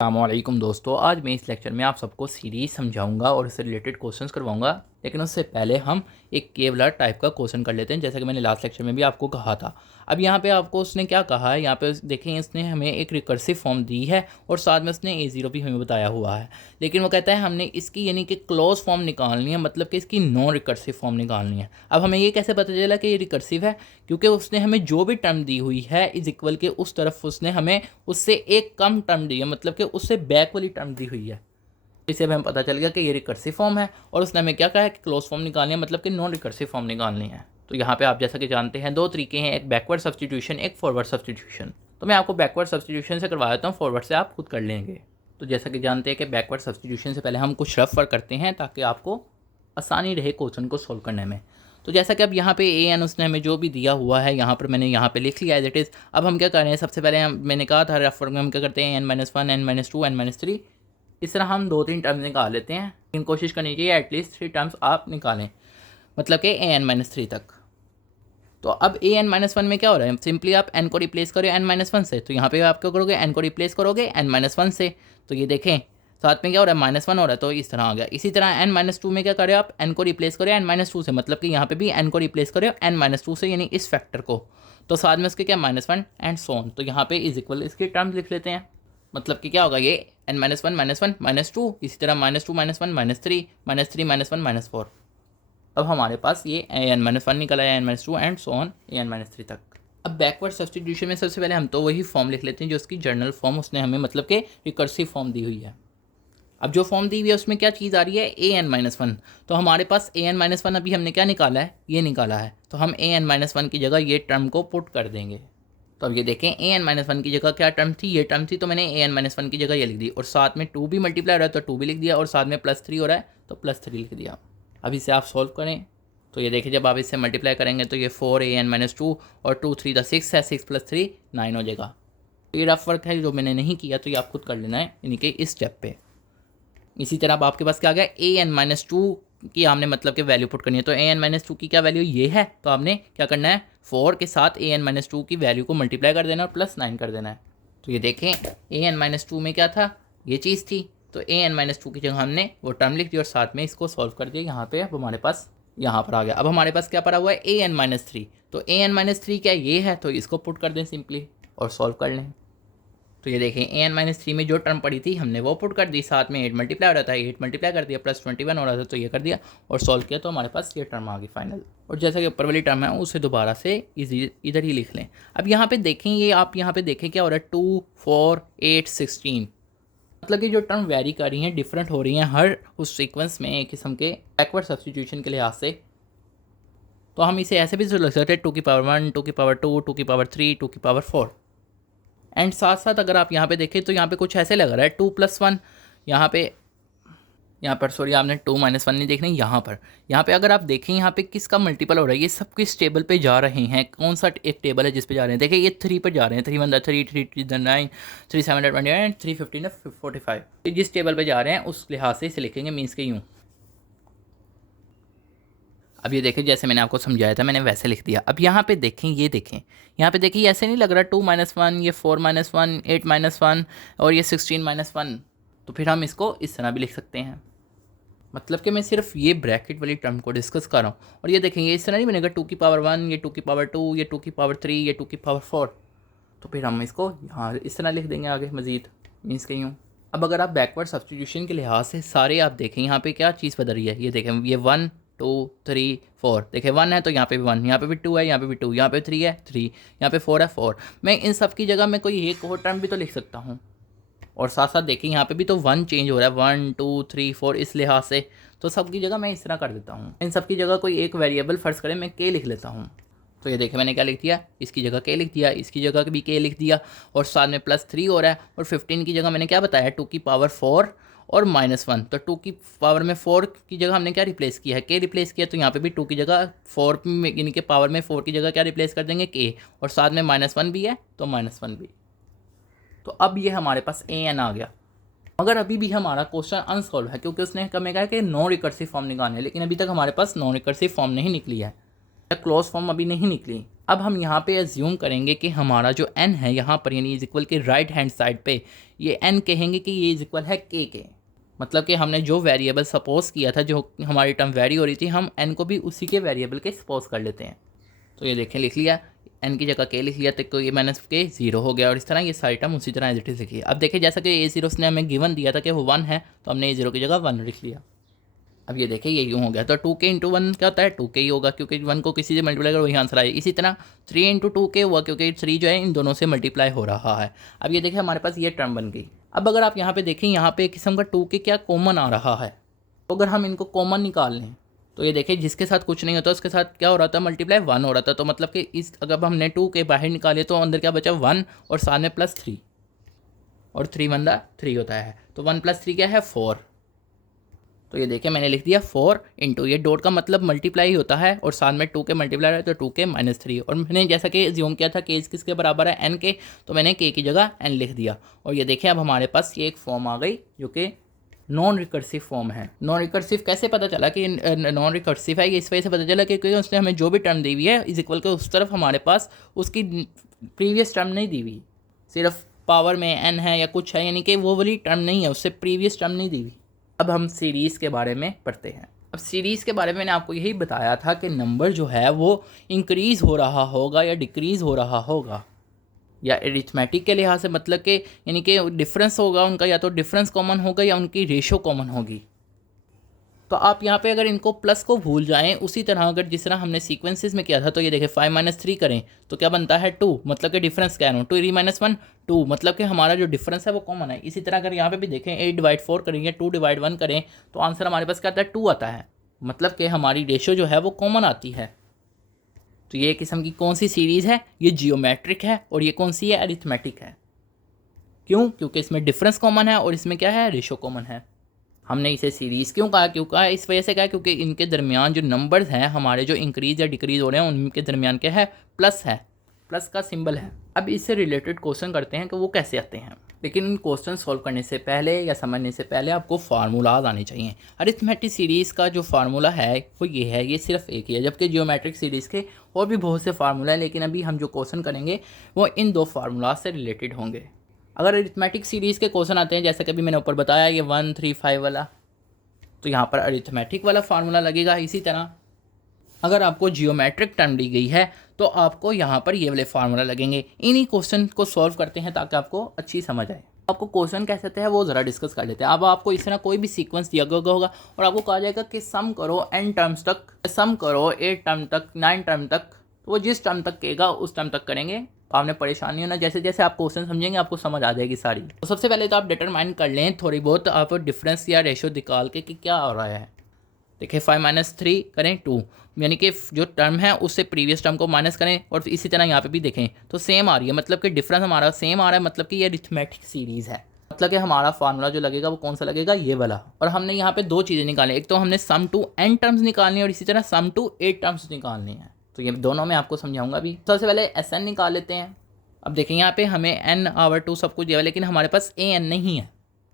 अस्सलामुअलैकुम दोस्तों, आज मैं इस लेक्चर में आप सबको सीरीज समझाऊंगा और इससे रिलेटेड क्वेश्चंस करवाऊंगा। लेकिन उससे पहले हम एक केवलर टाइप का क्वेश्चन कर लेते हैं, जैसा कि मैंने लास्ट लेक्चर में भी आपको कहा था। अब यहाँ पे आपको उसने क्या कहा है, यहाँ पे देखें, इसने हमें एक रिकर्सिव फॉर्म दी है और साथ में उसने A0 भी हमें बताया हुआ है। लेकिन वो कहता है हमने इसकी यानी कि क्लोज फॉर्म निकालनी है, मतलब कि इसकी नॉन रिकर्सिव फॉर्म निकालनी है। अब हमें ये कैसे पता चला कि ये रिकर्सिव है? क्योंकि उसने हमें जो भी टर्म दी हुई है इज इक्वल के उस तरफ उसने हमें उससे एक कम टर्म दी है, मतलब कि उससे बैक वाली टर्म दी हुई है। इससे हमें पता चल गया कि ये रिकर्सिव फॉर्म है और उसने हमें क्या कहा है कि क्लोज फॉर्म निकालनी है, मतलब कि नॉन रिकर्सिव फॉर्म निकालनी है। तो यहाँ पे आप जैसा कि जानते हैं दो तरीके हैं, एक बैकवर्ड सब्स्टिट्यूशन, एक फॉरवर्ड सब्स्टिट्यूशन। तो मैं आपको बैकवर्ड सब्स्टिट्यूशन से करवा देता हूँ, फॉरवर्ड से आप खुद कर लेंगे। तो जैसा कि जानते हैं कि बैकवर्ड सब्स्टिट्यूशन से पहले हम कुछ रफ वर्क करते हैं ताकि आपको आसानी रहे क्वेश्चन को सोल्व करने में। तो जैसा कि अब यहाँ पे ए एन उसने हमें जो भी दिया हुआ है यहाँ पर मैंने यहाँ पे लिख लिया एज इट इज़। अब हम क्या कर रहे हैं, सबसे पहले मैंने कहा था रफ वर्क में हम क्या करते हैं, n-1, n-2, n-3, इस तरह हम 2-3 टर्म्स निकाल लेते हैं। लेकिन कोशिश करनी चाहिए एटलीस्ट 3 टर्म्स आप निकालें, मतलब कि an-3 तक। तो अब an-1 में क्या हो रहा है, सिंपली आप n को रिप्लेस करो n-1 से। तो यहाँ पे आप क्या करोगे, n को रिप्लेस करोगे n-1 से। तो ये देखें साथ में क्या हो रहा है, -1 हो रहा है, तो इस तरह आ गया। इसी तरह n-2 में क्या करें, आप n को रिप्लेस करें n-2 से, मतलब कि यहाँ पे भी n को रिप्लेस करें n-2 से, यानी इस फैक्टर को। तो साथ में उसके क्या -1 एंड सो ऑन। तो यहाँ पे इज इक्वल इसके टर्म्स लिख लेते हैं, मतलब कि क्या होगा ये n-1 -2, इसी तरह -2 -1 -3 -3 -1 -4। अब हमारे पास ये an-1 निकला है, n-2 and so on an-3 तक। अब बैकवर्ड सब्स्टिट्यूशन में सबसे पहले हम तो वही फॉर्म लिख लेते हैं जो उसकी जर्नल फॉर्म उसने हमें, मतलब कि रिकर्सिव फॉर्म दी हुई है। अब जो फॉर्म दी हुई है उसमें क्या चीज़ आ रही है, an-1। तो हमारे पास an-1 अभी हमने क्या निकाला है, ये निकाला है। तो हम an-1 की जगह ये टर्म को पुट कर देंगे। तो अब ये देखें an-1 की जगह क्या टर्म थी, ये टर्म थी, तो मैंने an-1 की जगह ये लिख दी और साथ में 2 भी मल्टीप्लाई हो रहा है तो 2 भी लिख दिया और साथ में +3 हो रहा है तो +3 लिख दिया। अब इसे आप सॉल्व करें तो ये देखिए जब आप इससे मल्टीप्लाई करेंगे तो ये 4an-2 और 2 3 6 है, 6 + 3 9 हो जाएगा। ये रफ वर्क है जो मैंने नहीं किया, तो ये आप खुद कर लेना है यानी कि इस स्टेप पे। इसी तरह अब आपके पास क्या आ गया, an-2 की हमने मतलब कि वैल्यू पुट करनी है। तो an-2 की क्या वैल्यू ये है, तो आपने क्या करना है, 4 के साथ an-2 की वैल्यू को मल्टीप्लाई कर देना और +9 कर देना है। तो ये देखें an-2 में क्या था, ये चीज़ थी। तो an-2 की जगह हमने वो टर्म लिख दी और साथ में इसको सॉल्व कर दिया। यहाँ पे अब हमारे पास यहाँ पर आ गया। अब हमारे पास क्या पड़ा हुआ है, an-3। तो an-3 क्या ये है, तो इसको पुट कर दें सिंपली और सॉल्व कर लें। तो ये देखें an-3 में जो टर्म पड़ी थी हमने वो पुट कर दी, साथ में 8 मल्टीप्लाई हो रहा था, 8 मल्टीप्लाई कर दिया, +21 हो रहा था तो ये कर दिया और सॉल्व किया, तो हमारे पास ये टर्म आ गई फाइनल। और जैसा कि ऊपर वाली टर्म है उसे दोबारा से इधर ही लिख लें। अब यहाँ पे देखें, ये आप यहाँ पे देखें क्या हो रहा है, 2 4 8 16, मतलब कि जो टर्म वेरी कर रही हैं, डिफरेंट हो रही हैं हर उस सीक्वेंस में एक किस्म के बैकवर्ड सब्स्टिट्यूशन के लिहाज से। तो हम इसे ऐसे भी लिख सकते हैं 2⁻1 2⁻2 2⁻3 2⁻4। एंड साथ साथ अगर आप यहाँ पे देखें तो यहाँ पे कुछ ऐसे लग रहा है 2+1, यहाँ पर सॉरी आपने 2-1 नहीं देखना, यहाँ पे अगर आप देखें यहाँ पे किसका मल्टीपल हो रहा है, ये सब किस टेबल पे जा रहे हैं, कौन सा एक टेबल है जिस पे जा रहे हैं, देखिए ये 3 पर जा रहे हैं, 3 1 3 3 3 9 3 7 29 3 15 45। जिस टेबल पे जा रहे हैं उस लिहाज से इसे लिखेंगे, मीन्स के यूँ। अब ये देखें जैसे मैंने आपको समझाया था मैंने वैसे लिख दिया। अब यहाँ पे देखें, ये देखें यहाँ पे देखिए ऐसे नहीं लग रहा 2-1, ये 4-1, 8-1 और ये 16-1। तो फिर हम इसको इस तरह भी लिख सकते हैं, मतलब कि मैं सिर्फ ये ब्रैकेट वाली टर्म को डिस्कस कर रहा हूँ। और ये देखेंगे इस तरह नहीं बनेगा 2⁻1, ये 2⁻2, ये 2⁻3, ये 2⁻4। तो फिर हम इसको यहाँ इस तरह लिख देंगे आगे मज़ीद, मीन्स के यूँ। अब अगर आप बैकवर्ड सब्स्टिट्यूशन के लिहाज से सारे आप देखें यहाँ पे क्या चीज़ बदल रही है, ये देखें ये 1 2 3 4, देखें 1 है तो यहाँ पे भी 1, यहाँ पे भी 2 है, यहाँ पे भी 2, यहाँ पे 3 है 3, यहाँ पे 4 है 4। मैं इन सब की जगह मैं कोई एक और टर्म भी तो लिख सकता हूँ। और साथ साथ देखें यहाँ पे भी तो 1 चेंज हो रहा है, 1 2 3 4, इस लिहाज से तो सब की जगह मैं इस तरह कर देता हूँ। इन सब की जगह कोई एक वेरिएबल फ़र्ज़ करें मैं k लिख लेता हूँ। तो ये देखें मैंने क्या लिख दिया, इसकी जगह k लिख दिया, इसकी जगह भी k लिख दिया और साथ में +3 हो रहा है। और 15 की जगह मैंने क्या बताया 2⁻4 और -1, तो 2 की पावर में 4 की जगह हमने क्या रिप्लेस किया है, k रिप्लेस किया। तो यहाँ पे भी 2 की जगह 4 यानी कि पावर में 4 की जगह क्या रिप्लेस कर देंगे k, और साथ में -1 भी है तो -1 भी। तो अब ये हमारे पास an आ गया। मगर अभी भी हमारा क्वेश्चन अनसॉल्व है क्योंकि उसने हमें कहा कि नॉन रिकर्सिव फॉर्म निकालनी है, लेकिन अभी तक हमारे पास नॉन रिकर्सिव फॉर्म नहीं निकली है, क्लोज फॉर्म अभी नहीं निकली। अब हम यहाँ पे एज्यूम करेंगे कि हमारा जो n है यहाँ पर यानी इज इक्वल के राइट हैंड साइड पे ये n कहेंगे कि ये इज इक्वल है k के। मतलब कि हमने जो वेरिएबल सपोज किया था, जो हमारी टर्म वेरी हो रही थी, हम n को भी उसी के वेरिएबल के सपोज कर लेते हैं। तो ये देखें, लिख लिया, n की जगह k लिख लिया, तो ये माइनस के 0 हो गया और इस तरह ये सारी टर्म उसी तरह एज इट इज़ लिखी है। अब देखिए जैसा कि A0 उसने हमें गिवन दिया था कि वो 1 है, तो हमने A0 की जगह 1 लिख लिया। अब ये देखिए ये यूँ हो गया, तो 2k इंटू 1 क्या होता है, 2k ही होगा क्योंकि 1 को किसी से मल्टीप्लाई करो वही आंसर आए। इसी तरह 3 इंटू 2k हुआ क्योंकि 3 जो है इन दोनों से मल्टीप्लाई हो रहा है। अब ये देखिए हमारे पास ये टर्म बन गई। अब अगर आप यहाँ पे देखें, यहाँ पे एक किस्म का 2k क्या कॉमन आ रहा है, तो अगर हम इनको कॉमन निकाल लें तो ये देखिए जिसके साथ कुछ नहीं होता उसके साथ क्या हो रहा था, मल्टीप्लाई 1 हो रहा था। तो मतलब कि इस अगर हमने 2k बाहर निकाले तो अंदर क्या बचा, 1 और साथ में प्लस 3, और 3 बंदा 3 होता है, तो 1 प्लस 3 क्या है 4। तो ये देखिए मैंने लिख दिया 4 इंटू, ये डॉट का मतलब मल्टीप्लाई होता है और साथ में 2k मल्टीप्लाई है तो 2k माइनस 3। और मैंने जैसा कि ज्यूम किया था कि किसके बराबर है, n के, तो मैंने k की जगह n लिख दिया। और ये देखिए अब हमारे पास ये एक फॉर्म आ गई जो कि नॉन रिकर्सिव फॉर्म है। नॉन रिकर्सिव कैसे पता चला कि नॉन रिकर्सिव है, ये इस वजह से पता चला क्योंकि उसने हमें जो भी टर्म दी हुई है इज इक्वल के उस तरफ हमारे पास उसकी प्रीवियस टर्म नहीं दी हुई, सिर्फ पावर में n है या कुछ है, यानी कि वो वाली टर्म नहीं है, उससे प्रीवियस टर्म नहीं दी हुई। अब हम सीरीज़ के बारे में पढ़ते हैं। अब सीरीज़ के बारे में मैंने आपको यही बताया था कि नंबर जो है वो इंक्रीज़ हो रहा होगा या डिक्रीज़ हो रहा होगा, या एरिथमेटिक के लिहाज से मतलब कि यानी कि डिफरेंस होगा उनका, या तो डिफरेंस कॉमन होगा या उनकी रेशो कॉमन होगी। तो आप यहाँ पे अगर इनको प्लस को भूल जाएं, उसी तरह अगर जिस तरह हमने सीक्वेंसेस में किया था, तो ये देखिए 5 माइनस 3 करें तो क्या बनता है 2, मतलब कि डिफरेंस कह रहा हूँ, 2 माइनस 1 2, मतलब कि हमारा जो डिफरेंस है वो कॉमन है। इसी तरह अगर यहाँ पे भी देखें 8 डिवाइड 4 करेंगे, 2 डिवाइड 1 करें तो आंसर हमारे पास क्या आता है 2 आता है, मतलब कि हमारी रेशो जो है वो कॉमन आती है। तो ये किस्म की कौन सी सीरीज़ है, ये जियोमेट्रिक है, और ये कौन सी है, अरिथमेटिक है। क्यों, क्योंकि इसमें डिफरेंस कॉमन है और इसमें क्या है, रेशो कॉमन है। हमने इसे सीरीज़ क्यों कहा, इस वजह से कहा क्योंकि इनके दरमियान जो नंबर्स हैं हमारे, जो इंक्रीज़ या डिक्रीज़ हो रहे हैं, उनके दरमियान क्या है, प्लस है, प्लस का सिंबल है। अब इससे रिलेटेड क्वेश्चन करते हैं कि वो कैसे आते हैं। लेकिन इन क्वेश्चन सॉल्व करने से पहले या समझने से पहले आपको फार्मूलाज आने चाहिए। अरिथमेटिक सीरीज़ का जो फार्मूला है वो ये है, ये सिर्फ एक ही है, जबकि जियोमेट्रिक सीरीज़ के और भी बहुत से फार्मूला हैं, लेकिन अभी हम जो क्वेश्चन करेंगे वो इन 2 फार्मूला से रिलेटेड होंगे। अगर अरिथमेटिक सीरीज़ के क्वेश्चन आते हैं, जैसा कि अभी मैंने ऊपर बताया ये 1 3 5 वाला, तो यहाँ पर अरिथमेटिक वाला फार्मूला लगेगा। इसी तरह अगर आपको जियोमेट्रिक टर्म दी गई है तो आपको यहाँ पर ये वाले फार्मूला लगेंगे। इन्हीं क्वेश्चन को सॉल्व करते हैं ताकि आपको अच्छी समझ आए। आपको क्वेश्चन कैसे आते हैं वो ज़रा डिस्कस कर लेते हैं। अब आपको इस तरह कोई भी सीक्वेंस दिया गया होगा और आपको कहा जाएगा कि सम करो n टर्म्स तक, सम करो 8 टर्म तक, 9 टर्म तक, तो वो जिस टर्म तक कहेगा उस टर्म तक करेंगे। आपने परेशानी होना, जैसे जैसे आप क्वेश्चन समझेंगे आपको समझ आ जाएगी सारी। तो सबसे पहले तो आप डिटरमाइन कर लें थोड़ी बहुत, आप डिफरेंस या रेशो निकाल के कि क्या हो रहा है। देखिए 5 माइनस 3 करें 2, यानी कि जो टर्म है उससे प्रीवियस टर्म को माइनस करें, और इसी तरह यहाँ पे भी देखें तो सेम आ रही है, मतलब कि डिफरेंस हमारा सेम आ रहा है, मतलब कि ये अरिथमेटिक सीरीज़ है। मतलब कि हमारा फार्मूला जो लगेगा वो कौन सा लगेगा, ये वाला। और हमने यहाँ पे 2 चीज़ें निकाली, एक तो हमने सम टू n टर्म्स निकालनी है और इसी तरह सम टू 8 टर्म्स निकालनी है। तो ये दोनों मैं आपको समझाऊंगा अभी। सबसे पहले Sn निकाल लेते हैं। अब देखें यहाँ पे हमें n/2 सब कुछ दिया, लेकिन हमारे पास an नहीं है,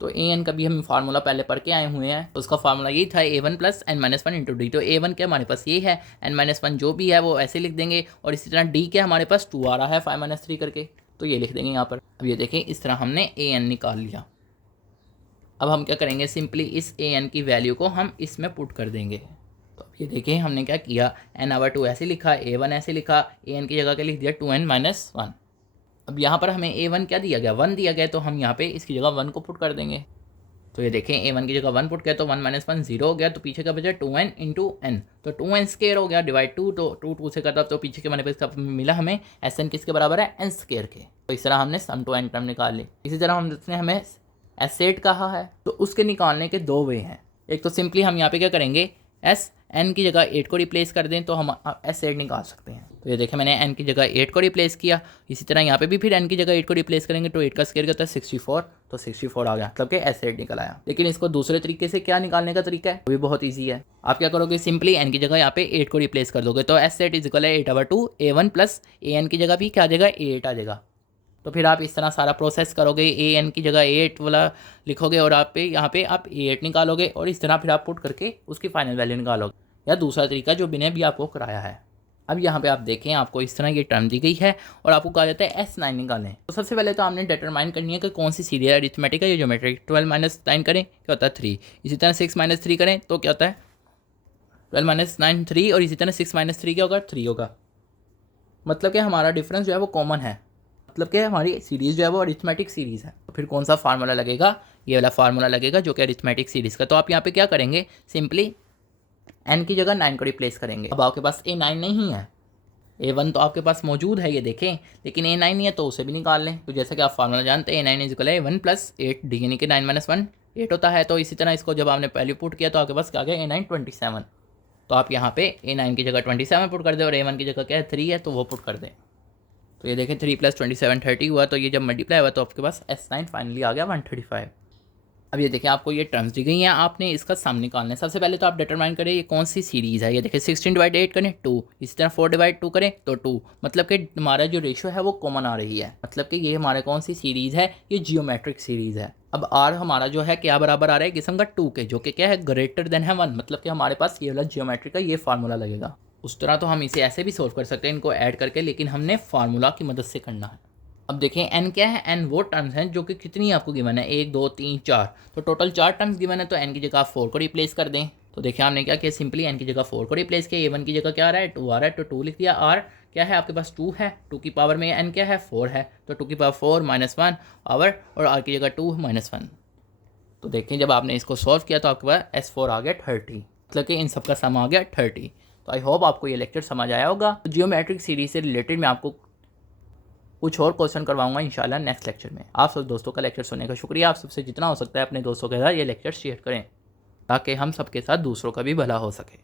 तो an का भी हम फार्मूला पहले पढ़ के आए हुए हैं। तो उसका फार्मूला यही था a1 plus n-1 into D. तो a1 क्या हमारे पास ये है, n-1 जो भी है वो ऐसे लिख देंगे, और इसी तरह d क्या हमारे पास 2 आ रहा है 5 माइनस 3 करके, तो ये लिख देंगे यहाँ पर। अब ये देखें इस तरह हमने an निकाल लिया। अब हम क्या करेंगे, सिंपली इस an की वैल्यू को हम इसमें पुट कर देंगे। तो अब ये देखें हमने क्या किया, n/2 ऐसे लिखा, a1 ऐसे लिखा, an की जगह क्या लिख दिया 2n-1। अब यहाँ पर हमें a1 क्या दिया गया, 1 दिया गया, तो हम यहाँ पे इसकी जगह 1 को पुट कर देंगे। तो ये देखें a1 की जगह 1 पुट किया तो 1 माइनस 1 0 हो गया, तो पीछे का बचा 2n इंटू n, तो 2n स्केयर हो गया डिवाइड 2, तो 2 से करता, तो पीछे के हमारे पास मिला हमें Sn किसके बराबर है, n स्केयर के। तो इस तरह हमने सम टू n टर्म निकाल ली। इसी तरह हमने हमें एसेट कहा है, तो उसके निकालने के 2 वे हैं। एक तो सिंपली हम यहाँ पे क्या करेंगे, n की जगह 8 को रिप्लेस कर दें तो हम एसेट निकाल सकते हैं। तो ये देखें मैंने n की जगह 8 को रिप्लेस किया, इसी तरह यहाँ पे भी फिर n की जगह 8 को रिप्लेस करेंगे तो 8 का स्क्वायर करता है 64, तो 64 आ गया, मतलब कि एसेट निकल आया। लेकिन इसको दूसरे तरीके से क्या निकालने का तरीका है, वो भी बहुत ईजी है। आप क्या करोगे, सिंपली n की जगह यहाँ पे 8 को रिप्लेस कर दोगे, तो एसेट इज इक्वल है 8/2 a1 प्लस an की जगह भी क्या आ जाएगा, 8 आ जाएगा। तो फिर आप इस तरह सारा प्रोसेस करोगे, an की जगह 8 वाला लिखोगे और आप पे यहाँ पे आप 8 निकालोगे, और इस तरह फिर आप पुट करके उसकी फाइनल वैल्यू निकालोगे, या दूसरा तरीका जो मैंने भी आपको कराया है। अब यहाँ पे आप देखें आपको इस तरह की टर्म दी गई है और आपको कहा जाता है S9 निकालें। तो सबसे पहले तो आपने डिटरमाइन करनी है कि कौन सी सीरीज है, अरिथमेटिक है या ज्योमेट्रिक। 12 माइनस 9 करें क्या होता है 3, इसी तरह 6 माइनस 3 करें तो क्या होता है 12 माइनस 9 3, और इसी तरह 6 माइनस 3 क्या होगा 3 होगा। मतलब कि हमारा डिफरेंस जो है वो कॉमन है, मतलब कि हमारी सीरीज़ जो है वो अरिथमेटिक सीरीज़ है। तो फिर कौन सा फार्मूला लगेगा, ये वाला फार्मूला लगेगा जो कि अरिथमेटिक सीरीज़ का। तो आप यहाँ पे क्या करेंगे, सिंपली n की जगह 9 को रिप्लेस करेंगे। अब आपके पास A9 नहीं है, A1 तो आपके पास मौजूद है ये देखें, लेकिन A9 नहीं है तो उसे भी निकाल लें। तो जैसा कि आप फार्मूला जानते हैं A9 इक्वल है 1 + 8 यानी कि 9 - 1 8 होता है। तो इसी तरह इसको जब आपने वैल्यू पुट किया तो आपके पास क्या आ गया A9 27। तो आप यहाँ पे A9 की जगह 27 पुट कर दें और A1 की जगह क्या है 3 है तो वो पुट कर दें। तो ये देखें 3 + 27 30 हुआ, तो ये जब मल्टीप्लाई हुआ तो आपके पास S9 फाइनली आ गया 135। अब ये देखें आपको ये टर्म्स दी गई हैं, आपने इसका सम निकालना है। सबसे पहले तो आप डिटरमाइन करें ये कौन सी सीरीज़ है। ये देखें 16/8 करें 2, इसी तरह 4/2 करें तो 2, मतलब कि हमारा जो रेशियो है वो कॉमन आ रही है, मतलब कि ये हमारे कौन सी सीरीज़ है, ये जियोमेट्रिक सीरीज़ है। अब आर हमारा जो है क्या बराबर आ रहा है किस्म का 2 के, जो कि क्या है ग्रेटर देन है 1, मतलब कि हमारे पास ये वाला जियोमेट्रिक का ये फार्मूला लगेगा। उस तरह तो हम इसे ऐसे भी सोल्व कर सकते हैं इनको ऐड करके, लेकिन हमने फार्मूला की मदद से करना है। अब देखें n क्या है, n वो टर्म्स हैं जो कि कितनी आपको गिवन है 1 2 3 4, तो टोटल 4 टर्म्स गिवन है। तो n की जगह आप 4 को रिप्लेस कर दें। तो देखिए हमने क्या किया, सिंपली n की जगह 4 को रिप्लेस किया। A1 की जगह क्या आ रहा है 2 आ रहा है तो 2 लिख दिया। r क्या है आपके पास 2 है, 2 की पावर में n क्या है 4 है, तो 2 की पावर 4 -1 आवर और r की जगह 2 -1। तो देखें जब आपने इसको सॉल्व किया तो आपके पास S4 आ गया 30, मतलब कि इन सब का सम आ गया 30। तो आई होप आपको ये लेक्चर समझ आया होगा। जियोमेट्रिक सीरीज से रिलेटेड मैं आपको कुछ और क्वेश्चन करवाऊंगा इंशाल्लाह नेक्स्ट लेक्चर में। आप सब दोस्तों का लेक्चर सुनने का शुक्रिया। आप सबसे जितना हो सकता है अपने दोस्तों के साथ ये लेक्चर शेयर करें ताकि हम सबके साथ दूसरों का भी भला हो सके।